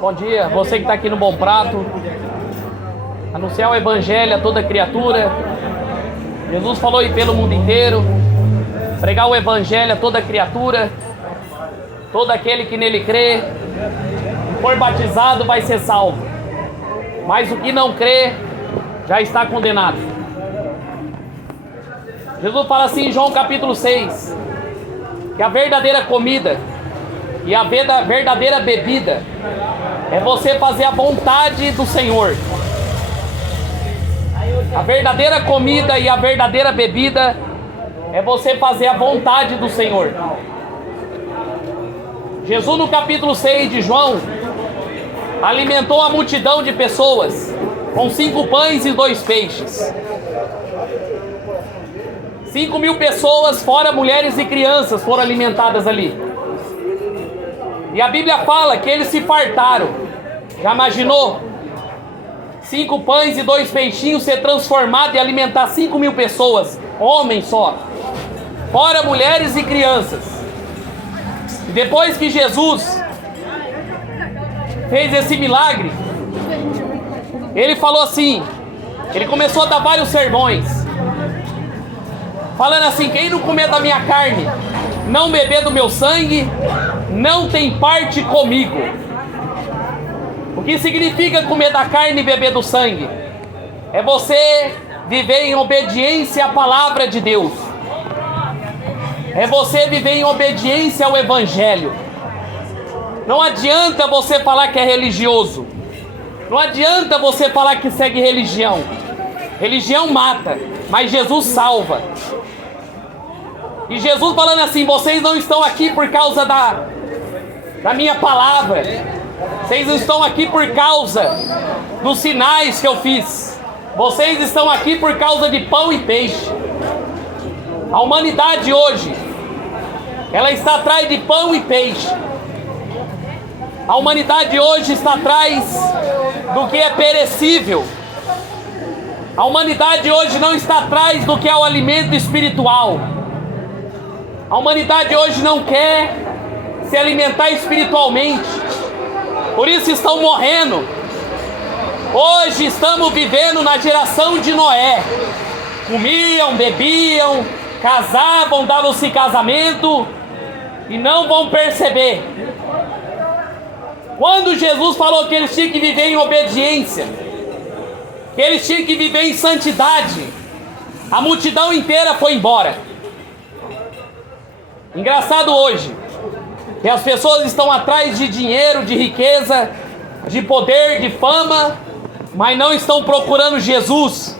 Bom dia, você que está aqui no Bom Prato. Anunciar o Evangelho a toda criatura. Jesus falou aí pelo mundo inteiro. Pregar o Evangelho a toda criatura. Todo aquele que nele crê, for batizado, vai ser salvo. Mas o que não crê, já está condenado. Jesus fala assim em João capítulo 6, que a verdadeira comida e a verdadeira bebida é você fazer a vontade do Senhor. A verdadeira comida e a verdadeira bebida é você fazer a vontade do Senhor. Jesus no capítulo 6 de João alimentou a multidão de pessoas com 5 pães e 2 peixes. 5.000 pessoas, fora mulheres e crianças, foram alimentadas ali. E a Bíblia fala que eles se fartaram. Já imaginou? 5 pães e 2 peixinhos ser transformado e alimentar 5.000 pessoas, homens só, fora mulheres e crianças. E depois que Jesus fez esse milagre, ele falou assim, ele começou a dar vários sermões, falando assim: quem não comer da minha carne, não beber do meu sangue, não tem parte comigo. O que significa comer da carne e beber do sangue? É você viver em obediência à palavra de Deus. É você viver em obediência ao Evangelho. Não adianta você falar que é religioso. Não adianta você falar que segue religião. Religião mata, mas Jesus salva. E Jesus falando assim: vocês não estão aqui por causa da minha palavra. Vocês estão aqui por causa dos sinais que eu fiz. Vocês estão aqui por causa de pão e peixe. A humanidade hoje, ela está atrás de pão e peixe. A humanidade hoje está atrás do que é perecível. A humanidade hoje não está atrás do que é o alimento espiritual. A humanidade hoje não quer se alimentar espiritualmente. Por isso estão morrendo. Hoje estamos vivendo na geração de Noé. Comiam, bebiam, casavam, davam-se casamento e não vão perceber. Quando Jesus falou que eles tinham que viver em obediência, que eles tinham que viver em santidade, a multidão inteira foi embora. Engraçado hoje, que as pessoas estão atrás de dinheiro, de riqueza, de poder, de fama, mas não estão procurando Jesus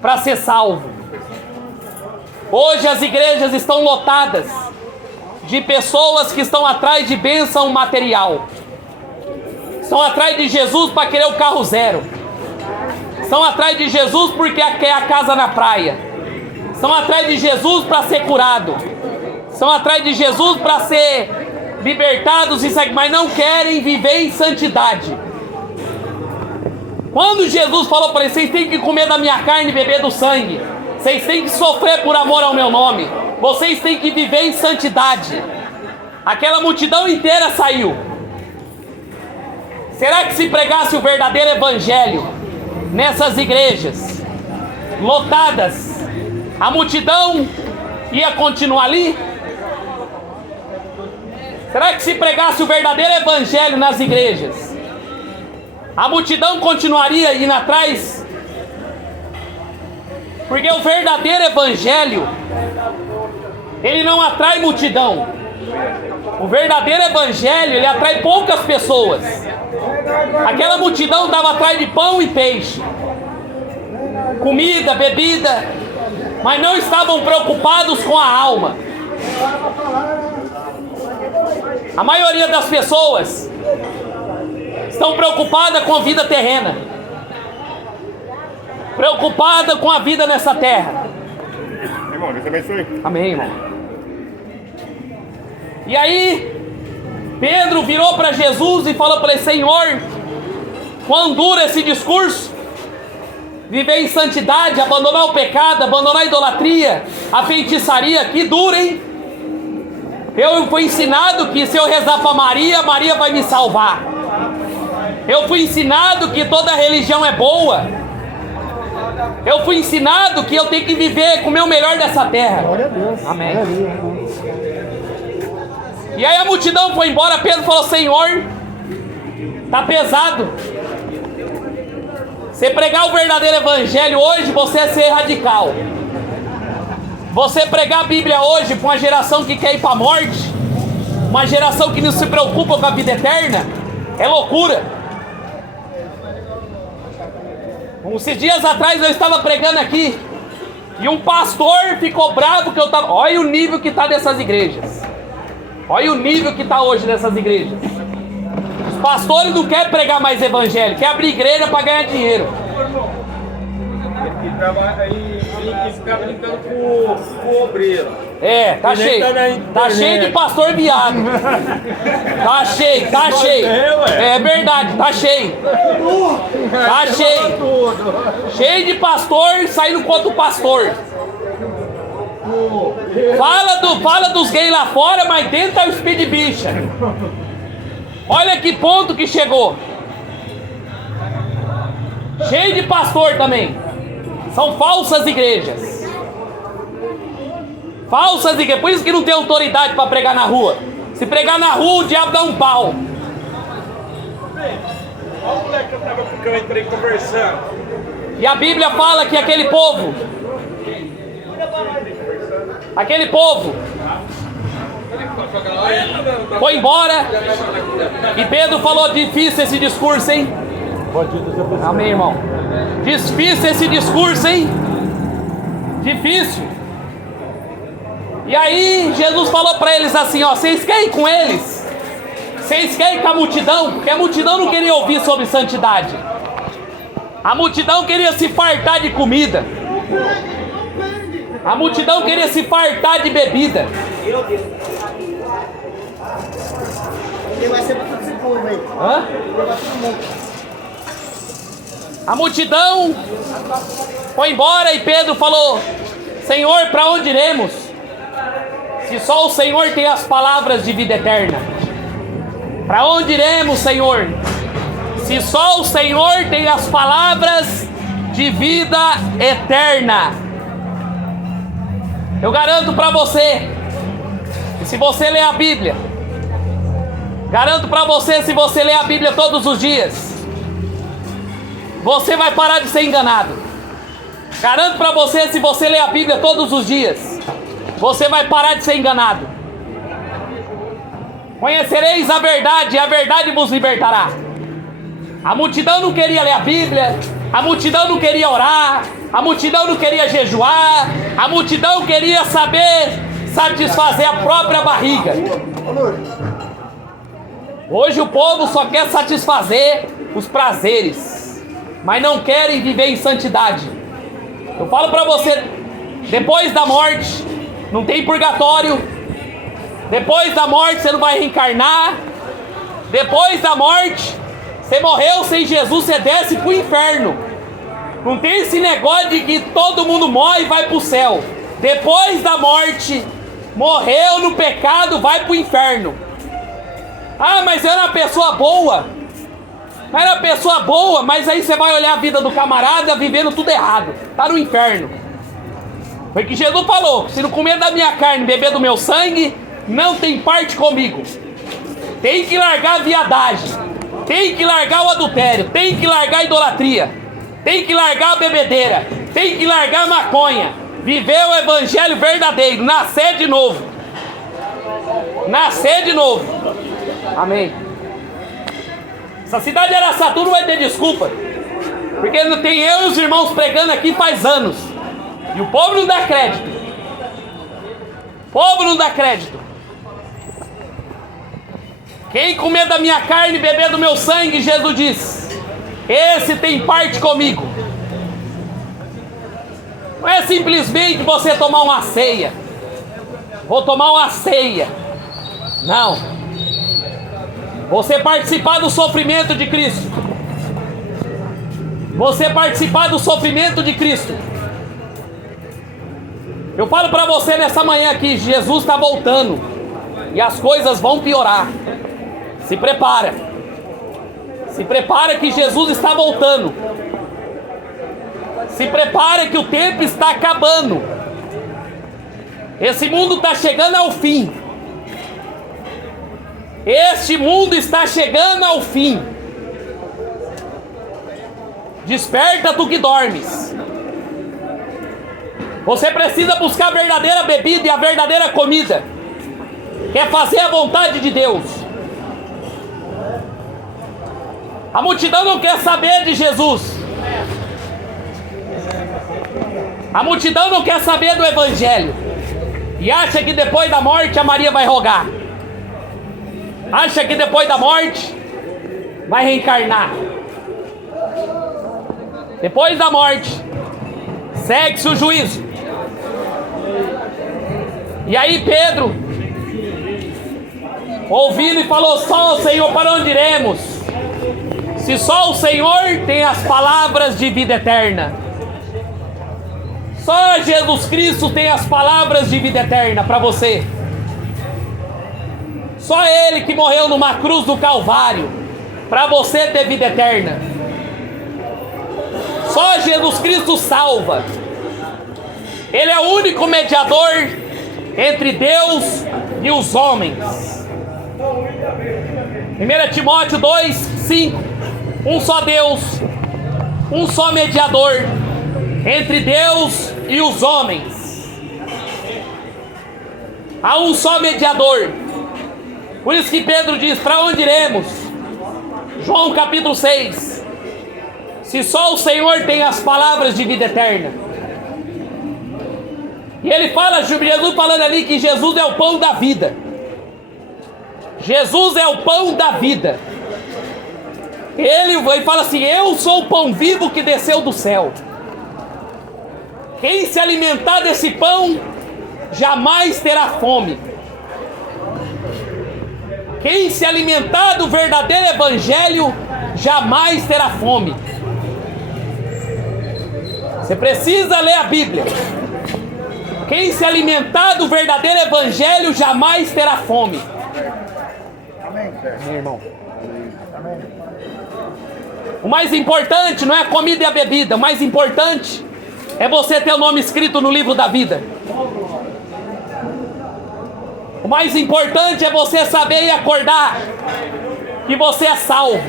para ser salvo. Hoje as igrejas estão lotadas de pessoas que estão atrás de bênção material. Estão atrás de Jesus para querer o carro zero. Estão atrás de Jesus porque quer a casa na praia. Estão atrás de Jesus para ser curado. Estão atrás de Jesus para ser libertados, mas não querem viver em santidade. Quando Jesus falou para eles: vocês têm que comer da minha carne e beber do sangue, vocês têm que sofrer por amor ao meu nome, vocês têm que viver em santidade, aquela multidão inteira saiu. Será que se pregasse o verdadeiro evangelho nessas igrejas lotadas, a multidão ia continuar ali? Será que se pregasse o verdadeiro evangelho nas igrejas, a multidão continuaria indo atrás? Porque o verdadeiro evangelho, ele não atrai multidão. O verdadeiro evangelho, ele atrai poucas pessoas. Aquela multidão estava atrás de pão e peixe, comida, bebida, mas não estavam preocupados com a alma. A maioria das pessoas estão preocupadas com a vida terrena, preocupada com a vida nessa terra. Irmão, Deus abençoe. Amém, irmão. E aí Pedro virou para Jesus e falou para ele: Senhor, Quão duro esse discurso? Viver em santidade, abandonar o pecado, abandonar a idolatria, a feitiçaria, que duro, hein? Eu fui ensinado que se eu rezar para Maria, Maria vai me salvar. Eu fui ensinado que toda religião é boa. Eu fui ensinado que eu tenho que viver com o meu melhor dessa terra. Glória a Deus. Amém. Aleluia. E aí a multidão foi embora. Pedro falou: Senhor, tá pesado. Você pregar o verdadeiro evangelho hoje, você é ser radical. Você pregar a Bíblia hoje para uma geração que quer ir para a morte, uma geração que não se preocupa com a vida eterna, é loucura. Uns dias atrás eu estava pregando aqui e um pastor ficou bravo que eu estava... Olha o nível que está dessas igrejas. Olha o nível que está hoje dessas igrejas. Os pastores não querem pregar mais evangelho, quer abrir igreja para ganhar dinheiro. Ele ficava brincando com o obreiro. É, tá cheio. Tá cheio de pastor viado. Tá cheio, tá cheio. É verdade, tá cheio. Tá cheio. Cheio de pastor saindo contra o pastor. Fala dos gays lá fora, mas dentro tá o speed bicha. Olha que ponto que chegou. Cheio de pastor também. São falsas igrejas. Falsas igrejas. Por isso que não tem autoridade para pregar na rua. Se pregar na rua, o diabo dá um pau. Olha o moleque que eu tava com eu entrei conversando. E a Bíblia fala que aquele povo foi embora. E Pedro falou: difícil esse discurso, hein? Amém, irmão. Difícil esse discurso, hein? Difícil. E aí Jesus falou para eles assim: ó, vocês querem ir com eles? Vocês querem ir com a multidão? Porque a multidão não queria ouvir sobre santidade. A multidão queria se fartar de comida. A multidão queria se fartar de bebida. Ele vai ser para todo esse povo aí. Hã? A multidão foi embora e Pedro falou: Senhor, para onde iremos? Se só o Senhor tem as palavras de vida eterna. Para onde iremos, Senhor? Se só o Senhor tem as palavras de vida eterna. Eu garanto para você, se você ler a Bíblia, garanto para você, se você ler a Bíblia todos os dias, você vai parar de ser enganado. Garanto para você, se você ler a Bíblia todos os dias, você vai parar de ser enganado. Conhecereis a verdade e a verdade vos libertará. A multidão não queria ler a Bíblia, a multidão não queria orar, a multidão não queria jejuar, a multidão queria saber satisfazer a própria barriga. Hoje o povo só quer satisfazer os prazeres, mas não querem viver em santidade. Eu falo para você, depois da morte não tem purgatório. Depois da morte você não vai reencarnar. Depois da morte, você morreu sem Jesus, você desce pro inferno. Não tem esse negócio de que todo mundo morre e vai pro céu. Depois da morte, morreu no pecado, vai pro inferno. Ah, mas eu era uma pessoa boa. Era uma pessoa boa, mas aí você vai olhar a vida do camarada vivendo tudo errado. Tá no inferno. Foi que Jesus falou: se não comer da minha carne e beber do meu sangue, não tem parte comigo. Tem que largar a viadagem. Tem que largar o adultério. Tem que largar a idolatria. Tem que largar a bebedeira. Tem que largar a maconha. Viver o evangelho verdadeiro. Nascer de novo. Nascer de novo. Amém. Essa cidade de Araçatu não vai ter desculpa. Porque não tem eu e os irmãos pregando aqui faz anos. E o povo não dá crédito. O povo não dá crédito. Quem comer da minha carne e beber do meu sangue, Jesus diz, esse tem parte comigo. Não é simplesmente você tomar uma ceia. Vou tomar uma ceia. Não. Você participar do sofrimento de Cristo. você participar do sofrimento de Cristo. Eu falo para você nessa manhã aqui, Jesus está voltando e as coisas vão piorar. Se prepara. Se prepara que Jesus está voltando. Se prepara que o tempo está acabando. Esse mundo está chegando ao fim. Este mundo está chegando ao fim. Desperta tu que dormes. Você precisa buscar a verdadeira bebida e a verdadeira comida. Quer fazer a vontade de Deus. A multidão não quer saber de Jesus. A multidão não quer saber do Evangelho. E acha que depois da morte a Maria vai rogar. Acha que depois da morte vai reencarnar. Depois da morte segue-se o juízo. E aí Pedro, ouvindo, e falou: só o Senhor, para onde iremos? Se só o Senhor tem as palavras de vida eterna. Só Jesus Cristo tem as palavras de vida eterna para você. Só Ele que morreu numa cruz do Calvário para você ter vida eterna. Só Jesus Cristo salva. Ele é o único mediador entre Deus e os homens. 1 Timóteo 2:5. Um só Deus, um só mediador entre Deus e os homens. Há um só mediador. Por isso que Pedro diz: para onde iremos? João capítulo 6. Se só o Senhor tem as palavras de vida eterna. E ele fala, Jesus falando ali que Jesus é o pão da vida. Jesus é o pão da vida. Ele fala assim: eu sou o pão vivo que desceu do céu. Quem se alimentar desse pão jamais terá fome. Quem se alimentar do verdadeiro evangelho jamais terá fome. Você precisa ler a Bíblia. Quem se alimentar do verdadeiro evangelho jamais terá fome. Amém, meu irmão. O mais importante não é a comida e a bebida. O mais importante é você ter o nome escrito no livro da vida. O mais importante é você saber e acordar que você é salvo.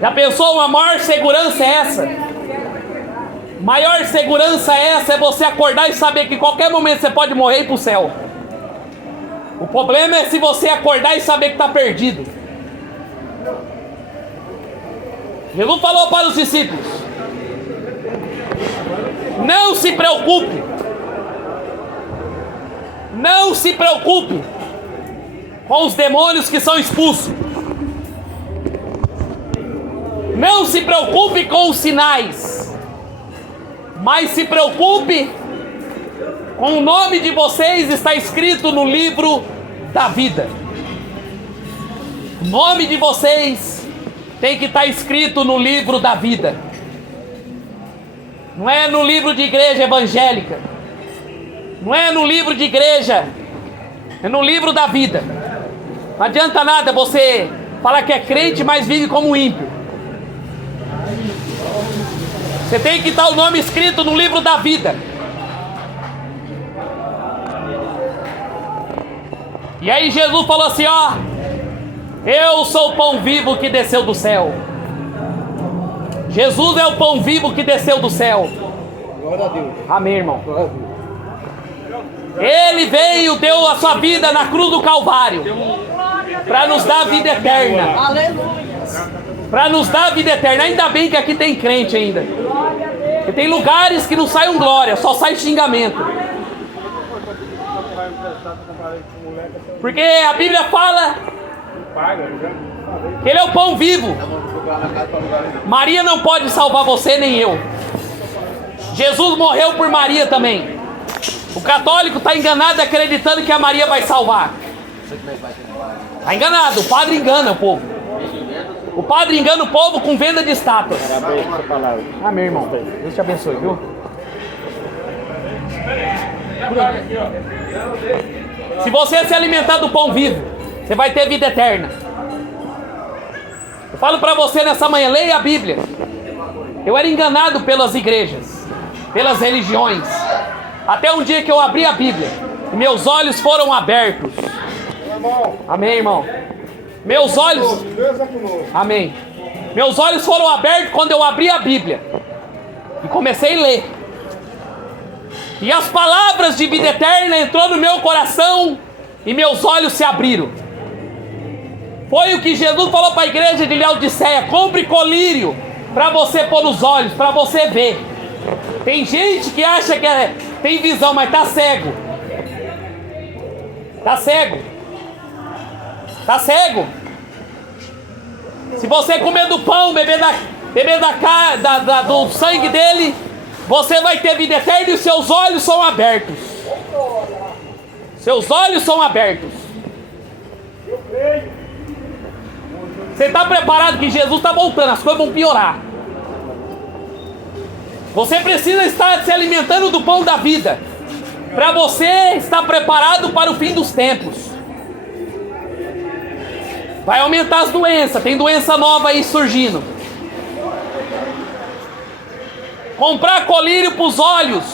Já pensou? Uma maior segurança é essa? Maior segurança é essa, é você acordar e saber que em qualquer momento você pode morrer e ir para o céu. O problema é se você acordar e saber que está perdido. Jesus falou para os discípulos: não se preocupe. Não se preocupe com os demônios que são expulsos. Não se preocupe com os sinais. Mas se preocupe com o nome de vocês está escrito no livro da vida. O nome de vocês tem que estar escrito no livro da vida. Não é no livro de igreja evangélica. Não é no livro de igreja. É no livro da vida. Não adianta nada você falar que é crente, mas vive como um ímpio. Você tem que estar o nome escrito no livro da vida. E aí Jesus falou assim: ó, eu sou o pão vivo que desceu do céu. Jesus é o pão vivo que desceu do céu. Glória a Deus. Amém, irmão. Glória a Deus. Ele veio, deu a sua vida na cruz do Calvário para nos dar a vida eterna. Aleluia. Para nos dar a vida eterna. Ainda bem que aqui tem crente ainda. Porque tem lugares que não sai um glória, só sai xingamento. Porque a Bíblia fala que Ele é o pão vivo. Maria não pode salvar você nem eu. Jesus morreu por Maria também. O católico está enganado acreditando que a Maria vai salvar. Está enganado, o padre engana o povo. O padre engana o povo com venda de estátuas. Parabéns por essa palavra. Ah, meu irmão, Deus te abençoe, viu? Se você se alimentar do pão vivo, você vai ter vida eterna. Eu falo para você nessa manhã, leia a Bíblia. Eu era enganado pelas igrejas, pelas religiões, até um dia que eu abri a Bíblia e meus olhos foram abertos. Amém, irmão? Meus olhos... Amém. Meus olhos foram abertos quando eu abri a Bíblia e comecei a ler. E as palavras de vida eterna entrou no meu coração e meus olhos se abriram. Foi o que Jesus falou para a igreja de Laodiceia: compre colírio para você pôr nos olhos, para você ver. Tem gente que acha que tem visão, mas está cego. Está cego. Está cego. Se você comer do pão, beber do sangue dele, você vai ter vida eterna e os seus olhos são abertos. Seus olhos são abertos. Você está preparado que Jesus está voltando, as coisas vão piorar. Você precisa estar se alimentando do pão da vida, para você estar preparado para o fim dos tempos. Vai aumentar as doenças, tem doença nova aí surgindo. Comprar colírio para os olhos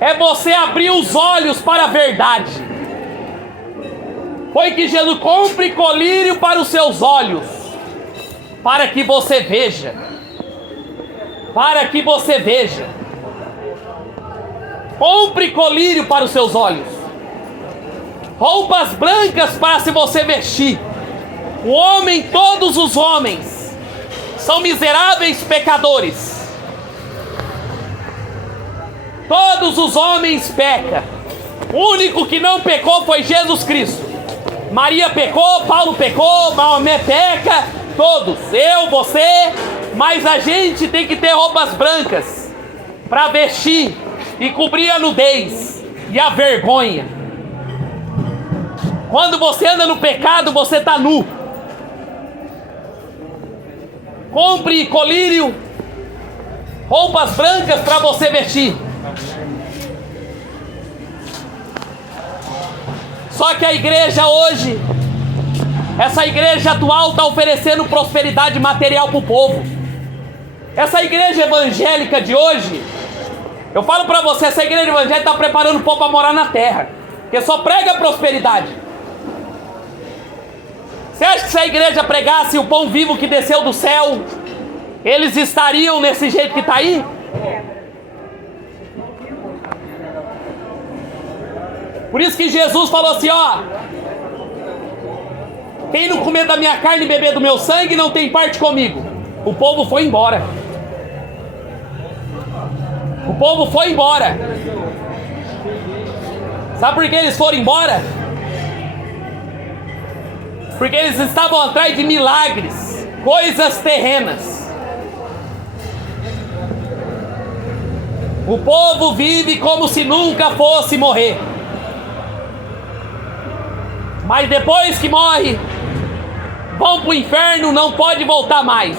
é você abrir os olhos para a verdade. Foi que Jesus: compre colírio para os seus olhos, para que você veja. Para que você veja. Compre colírio para os seus olhos. Roupas brancas para se você vestir. O homem, todos os homens, são miseráveis pecadores. Todos os homens pecam. O único que não pecou foi Jesus Cristo. Maria pecou, Paulo pecou, Maomé peca, todos, eu, você, mas a gente tem que ter roupas brancas para vestir e cobrir a nudez e a vergonha. Quando você anda no pecado, você está nu. Compre colírio, roupas brancas para você vestir. Só que a igreja hoje, essa igreja atual está oferecendo prosperidade material para o povo. Essa igreja evangélica de hoje, eu falo para você, essa igreja evangélica está preparando o povo para morar na terra, porque só prega prosperidade. Você acha que se a igreja pregasse o pão vivo que desceu do céu, eles estariam nesse jeito que está aí? Por isso que Jesus falou assim, ó: quem não comer da minha carne e beber do meu sangue não tem parte comigo. O povo foi embora. O povo foi embora. Sabe por que eles foram embora? Porque eles estavam atrás de milagres, coisas terrenas. O povo vive como se nunca fosse morrer. Mas depois que morre, vão para o inferno, não pode voltar mais.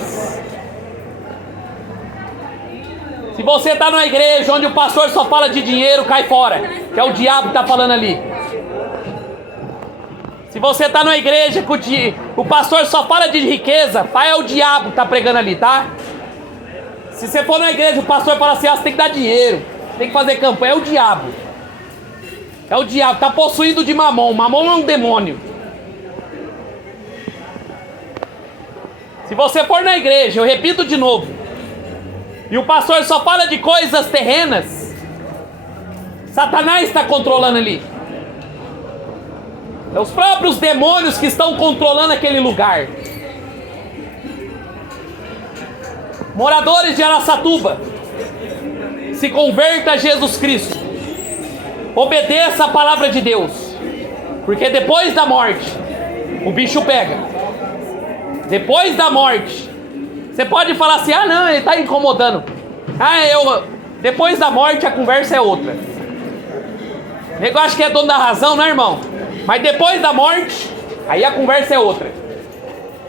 Se você está numa igreja onde o pastor só fala de dinheiro, cai fora, que é o diabo que está falando ali. Se você está numa igreja que o pastor só fala de riqueza, pai, é o diabo que está pregando ali, tá? Se você for numa igreja o pastor fala assim, você tem que dar dinheiro, tem que fazer campanha, é o diabo. É o diabo, está possuído de mamon. Mamon é um demônio. Se você for na igreja, eu repito de novo, e o pastor só fala de coisas terrenas, Satanás está controlando ali. É os próprios demônios que estão controlando aquele lugar. Moradores de Araçatuba, se converta a Jesus Cristo. Obedeça a palavra de Deus, porque depois da morte o bicho pega. Depois da morte, você pode falar assim, ah não, ele está incomodando. Depois da morte a conversa é outra. O negócio que é dono da razão, né, irmão? Mas depois da morte, aí a conversa é outra.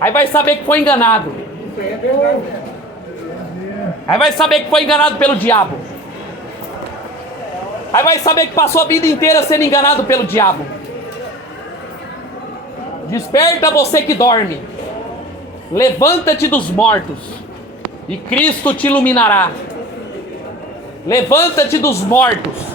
Aí vai saber que foi enganado. Aí vai saber que foi enganado pelo diabo. Aí vai saber que passou a vida inteira sendo enganado pelo diabo. Desperta você que dorme. Levanta-te dos mortos e Cristo te iluminará. Levanta-te dos mortos